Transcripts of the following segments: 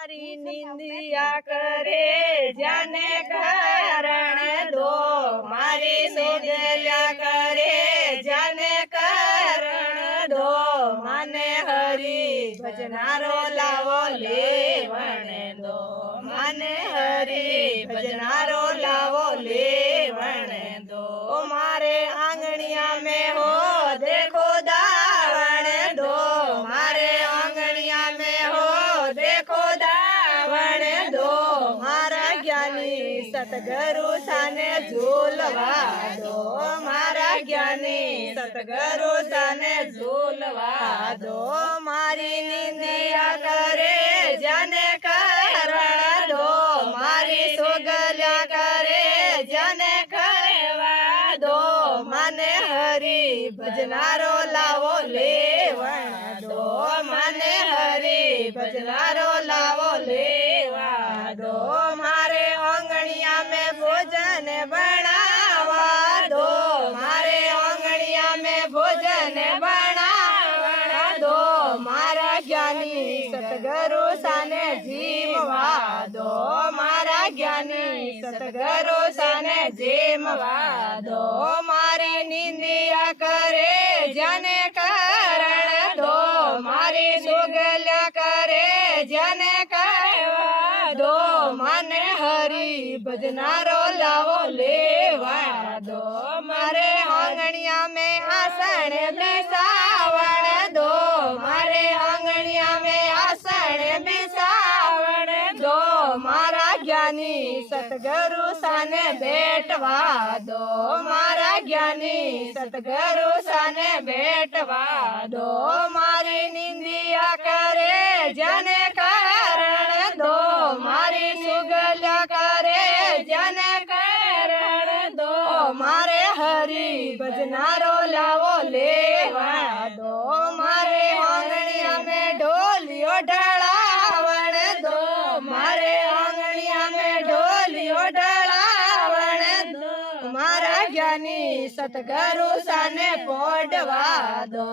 મારી નિંદિયા કરે જાને કારણ દો, મારી સુગલ્યા કરે જાને કારણ દો, મને હરી ભજનારો લાવો લેવણ દો, મને હરી ભજનારો લાવો લેવણ દો, મારે આંગણિયા में हो देखो दावण दो, मारे आंगणिया में हो देखो दावण दो, मारा ज्ञानी सतगुरु साने झूलवा दो, मारा ज्ञानी सतगुरु साने झूलवा दो, मारी निंदिया करे जाने कारण दो, मारी सुगल्या करे जाने करवा दो, मने हरी भजनारो लावो लेवण दो, मने हरी भजनारो लावो लेवा दो, मारे आंगणिया में भोजन बनावा दो, मारे आंगणिया में भोजन बनावा दो, मारा ज्ञानी सतगुरु साने जीववा दो, मारा ज्ञानी सतगुरु साने जीववा दो, मारी निंदिया करे जाने कारण दो, मारी सुगल्या करे जाने करवा दो, मने हरी भजनारो लावो लेवा दो, मारे आंगणिया में आसन बिसावण दो, मारे आंगणिया में आसन बिसावण दो, मारा ज्ञानी सतगुरु साने भेटवा दो, मारा ज्ञानी सतगुरु साने भेटवा दो, मारी निंदिया करे जाने कारण दो, मारी सुगल्या करे जाने कारण दो, मारे हरी भजनारो लावो लेवा दो, मारे आंगणिया में ढोलियो ढळावण दो, मारे आंगणिया में ढोलियो ढळावण दो, मारा ज्ञानी सतगुरु साने पोडवा दो,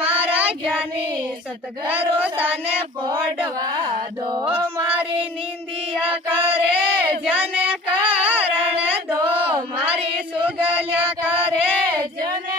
मारा ज्ञानी सतगुरु साने पोडवा दो, मारी निंदिया करे जाने कारण दो, मारी सुगल्या करे जाने